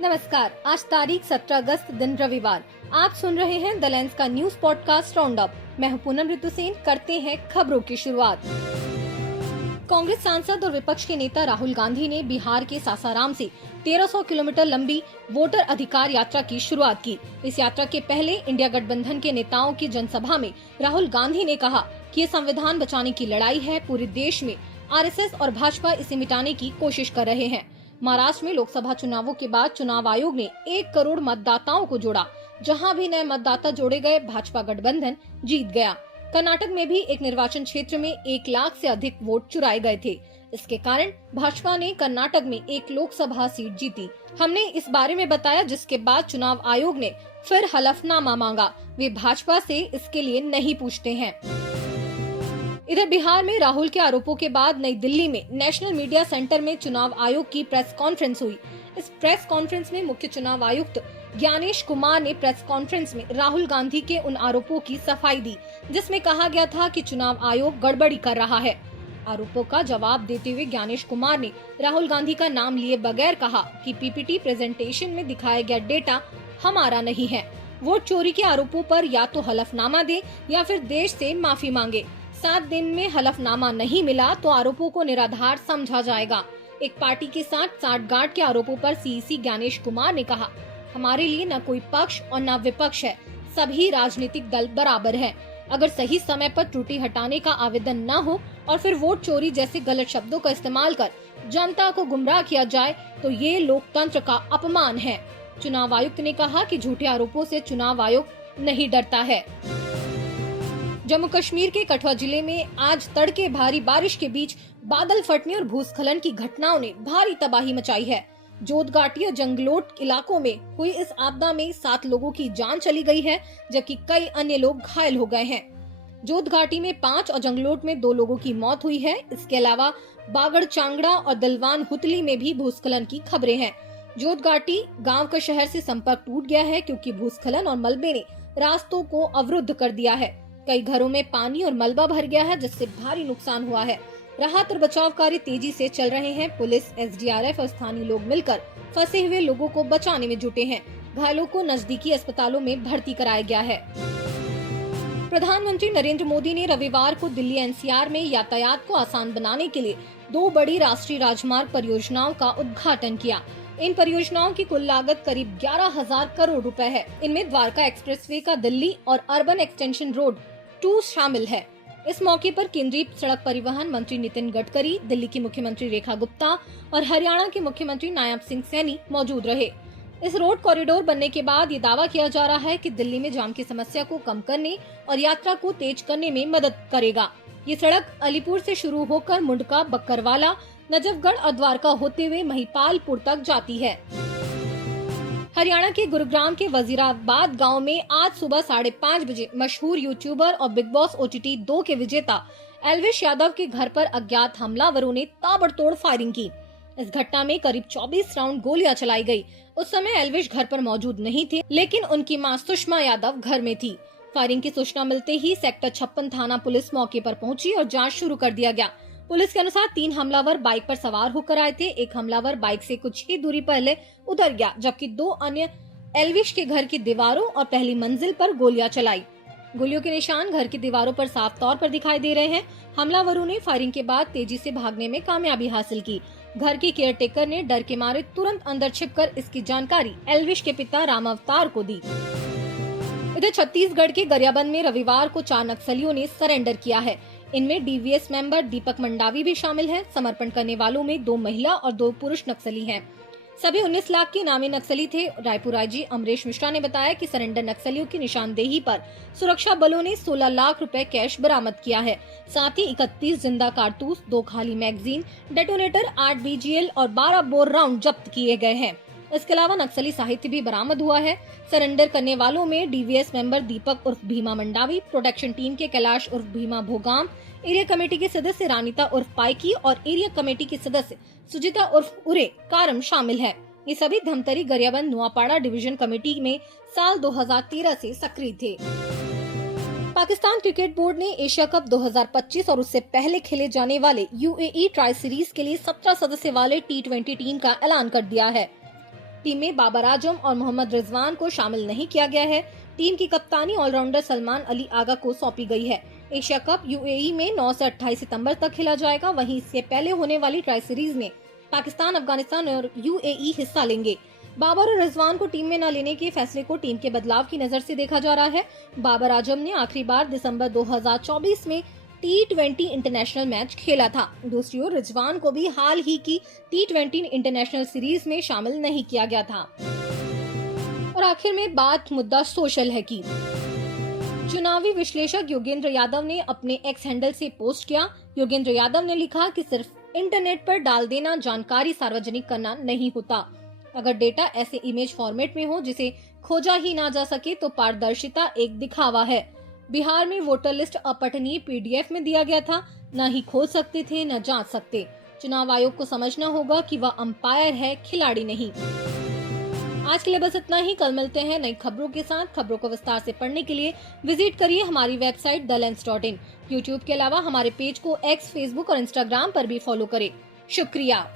नमस्कार, आज तारीख 17 अगस्त दिन रविवार। आप सुन रहे हैं द लेंस का न्यूज पॉडकास्ट राउंड अप। मैं हूं पूनम ऋतु सेन। करते हैं खबरों की शुरुआत। कांग्रेस सांसद और विपक्ष के नेता राहुल गांधी ने बिहार के सासाराम से 1300 किलोमीटर लंबी वोटर अधिकार यात्रा की शुरुआत की। इस यात्रा के पहले इंडिया गठबंधन के नेताओं की जनसभा में राहुल गांधी ने कहा कि ये संविधान बचाने की लड़ाई है। पूरे देश में आरएसएस और भाजपा इसे मिटाने की कोशिश कर रहे हैं। महाराष्ट्र में लोकसभा चुनावों के बाद चुनाव आयोग ने 1 करोड़ मतदाताओं को जोड़ा। जहां भी नए मतदाता जोड़े गए, भाजपा गठबंधन जीत गया। कर्नाटक में भी एक निर्वाचन क्षेत्र में 1 लाख से अधिक वोट चुराए गए थे। इसके कारण भाजपा ने कर्नाटक में 1 लोकसभा सीट जीती। हमने इस बारे में बताया, जिसके बाद चुनाव आयोग ने फिर हलफनामा मांगा। वे भाजपा से इसके लिए नहीं पूछते हैं। इधर बिहार में राहुल के आरोपों के बाद नई दिल्ली में नेशनल मीडिया सेंटर में चुनाव आयोग की प्रेस कॉन्फ्रेंस हुई। इस प्रेस कॉन्फ्रेंस में मुख्य चुनाव आयुक्त ज्ञानेश कुमार ने प्रेस कॉन्फ्रेंस में राहुल गांधी के उन आरोपों की सफाई दी, जिसमें कहा गया था कि चुनाव आयोग गड़बड़ी कर रहा है। आरोपों का जवाब देते हुए ज्ञानेश कुमार ने राहुल गांधी का नाम लिए बगैर कहा कि पीपीटी प्रेजेंटेशन में दिखाया गया डेटा हमारा नहीं है। वोट चोरी के आरोपों पर या तो हलफनामा दे या फिर देश से माफी मांगे। 7 दिन में हलफनामा नहीं मिला तो आरोपों को निराधार समझा जाएगा। एक पार्टी के साथ साठगांठ के आरोपों पर सीईसी ज्ञानेश कुमार ने कहा, हमारे लिए न कोई पक्ष और न विपक्ष है, सभी राजनीतिक दल बराबर है। अगर सही समय पर त्रुटि हटाने का आवेदन न हो और फिर वोट चोरी जैसे गलत शब्दों का इस्तेमाल कर जनता को गुमराह किया जाए तो ये लोकतंत्र का अपमान है। चुनाव आयुक्त ने कहा कि झूठे आरोपों से चुनाव आयोग नहीं डरता है। जम्मू कश्मीर के कठुआ जिले में आज तड़के भारी बारिश के बीच बादल फटने और भूस्खलन की घटनाओं ने भारी तबाही मचाई है। जोतघाटी और जंगलोट इलाकों में हुई इस आपदा में 7 लोगों की जान चली गई है, जबकि कई अन्य लोग घायल हो गए हैं। जोतघाटी में 5 और जंगलोट में 2 लोगों की मौत हुई है। इसके अलावा बागड़ चांगड़ा और दलवान हुतली में भी भूस्खलन की खबरें हैं। जोतघाटी गाँव का शहर से संपर्क टूट गया है, क्योंकि भूस्खलन और मलबे ने रास्तों को अवरुद्ध कर दिया है। कई घरों में पानी और मलबा भर गया है, जिससे भारी नुकसान हुआ है। राहत और बचाव कार्य तेजी से चल रहे हैं। पुलिस, एसडीआरएफ और स्थानीय लोग मिलकर फंसे हुए लोगों को बचाने में जुटे हैं। घायलों को नजदीकी अस्पतालों में भर्ती कराया गया है। प्रधानमंत्री नरेंद्र मोदी ने रविवार को दिल्ली एनसीआर में यातायात को आसान बनाने के लिए 2 बड़ी राष्ट्रीय राजमार्ग परियोजनाओं का उद्घाटन किया। इन परियोजनाओं की कुल लागत करीब 11,000 करोड़ रुपए है। इनमें द्वारका एक्सप्रेसवे का दिल्ली और अर्बन एक्सटेंशन रोड 2 शामिल है। इस मौके पर केंद्रीय सड़क परिवहन मंत्री नितिन गडकरी, दिल्ली की मुख्यमंत्री रेखा गुप्ता और हरियाणा के मुख्यमंत्री नायब सिंह सैनी मौजूद रहे। इस रोड कॉरिडोर बनने के बाद ये दावा किया जा रहा है कि दिल्ली में जाम की समस्या को कम करने और यात्रा को तेज करने में मदद करेगा। ये सड़क अलीपुर से शुरू होकर मुंडका, बक्करवाला, नजफगढ़ और द्वारका होते हुए महिपालपुर तक जाती है। हरियाणा के गुरुग्राम के वजीराबाद गांव में आज सुबह 5:30 बजे मशहूर यूट्यूबर और बिग बॉस OTT 2 के विजेता एल्विश यादव के घर पर अज्ञात हमलावरों ने ताबड़तोड़ फायरिंग की। इस घटना में करीब 24 राउंड गोलियां चलाई गई। उस समय एल्विश घर पर मौजूद नहीं थे, लेकिन उनकी मां सुषमा यादव घर में थी। फायरिंग की सूचना मिलते ही सेक्टर 56 थाना पुलिस मौके पर पहुंची और जाँच शुरू कर दिया गया। पुलिस के अनुसार 3 हमलावर बाइक पर सवार होकर आए थे। एक हमलावर बाइक से कुछ ही दूरी पहले उतर गया, जबकि 2 अन्य एल्विश के घर की दीवारों और पहली मंजिल पर गोलियां चलाई। गोलियों के निशान घर की दीवारों पर साफ तौर पर दिखाई दे रहे हैं। हमलावरों ने फायरिंग के बाद तेजी से भागने में कामयाबी हासिल की। घर के केयरटेकर ने डर के मारे तुरंत अंदर छिपकर इसकी जानकारी एल्विश के पिता राम अवतार को दी। इधर छत्तीसगढ़ के गरियाबंद में रविवार को 4 नक्सलियों ने सरेंडर किया है। इनमें डीवीएस मेंबर दीपक मंडावी भी शामिल हैं। समर्पण करने वालों में 2 महिला और 2 पुरुष नक्सली हैं। सभी 19 लाख के इनामी नक्सली थे। रायपुर आईजी अमरेश मिश्रा ने बताया कि सरेंडर नक्सलियों की निशानदेही पर सुरक्षा बलों ने 16 लाख रुपए कैश बरामद किया है। साथ ही 31 जिंदा कारतूस, 2 खाली मैगजीन, डेटोनेटर, 8 BGL और 12 बोर राउंड जब्त किए गए हैं। इसके अलावा नक्सली साहित्य भी बरामद हुआ है। सरेंडर करने वालों में डीवीएस मेंबर दीपक उर्फ भीमा मंडावी, प्रोटेक्शन टीम के कैलाश उर्फ भीमा भोगाम, एरिया कमेटी के सदस्य रानीता उर्फ पाइकी और एरिया कमेटी के सदस्य सुजिता उर्फ उरे कारम शामिल है। ये सभी धमतरी, गरियाबंद, नुआपाड़ा डिवीजन कमेटी में साल 2013 से सक्रिय थे। पाकिस्तान क्रिकेट बोर्ड ने एशिया कप 2025 और उससे पहले खेले जाने वाले UAE ट्राई सीरीज के लिए 17 सदस्य वाले T20 टीम का ऐलान कर दिया है। टीम में बाबर आजम और मोहम्मद रिजवान को शामिल नहीं किया गया है। टीम की कप्तानी ऑलराउंडर सलमान अली आगा को सौंपी गई है। एशिया कप यूएई में 9 से 28 सितंबर तक खेला जाएगा। वहीं इससे पहले होने वाली ट्राई सीरीज में पाकिस्तान, अफगानिस्तान और यूएई हिस्सा लेंगे। बाबर और रिजवान को टीम में न लेने के फैसले को टीम के बदलाव की नजर से देखा जा रहा है। बाबर आजम ने आखिरी बार दिसंबर 2024 में T20 इंटरनेशनल मैच खेला था। दूसरी ओर रिजवान को भी हाल ही की T20 इंटरनेशनल सीरीज में शामिल नहीं किया गया था। और आखिर में बात मुद्दा सोशल है की चुनावी विश्लेषक योगेंद्र यादव ने अपने एक्स हैंडल से पोस्ट किया। योगेंद्र यादव ने लिखा कि सिर्फ इंटरनेट पर डाल देना जानकारी सार्वजनिक करना नहीं होता। अगर डेटा ऐसे इमेज फॉर्मेट में हो जिसे खोजा ही ना जा सके तो पारदर्शिता एक दिखावा है। बिहार में वोटर लिस्ट अपठनीय PDF में दिया गया था। न ही खोज सकते थे न जांच सकते। चुनाव आयोग को समझना होगा कि वह अंपायर है, खिलाड़ी नहीं। आज के लिए बस इतना ही। कल मिलते हैं नई खबरों के साथ। खबरों को विस्तार से पढ़ने के लिए विजिट करिए हमारी वेबसाइट thelens.in। यूट्यूब के अलावा हमारे पेज को X, Facebook और Instagram पर भी फॉलो करें। शुक्रिया।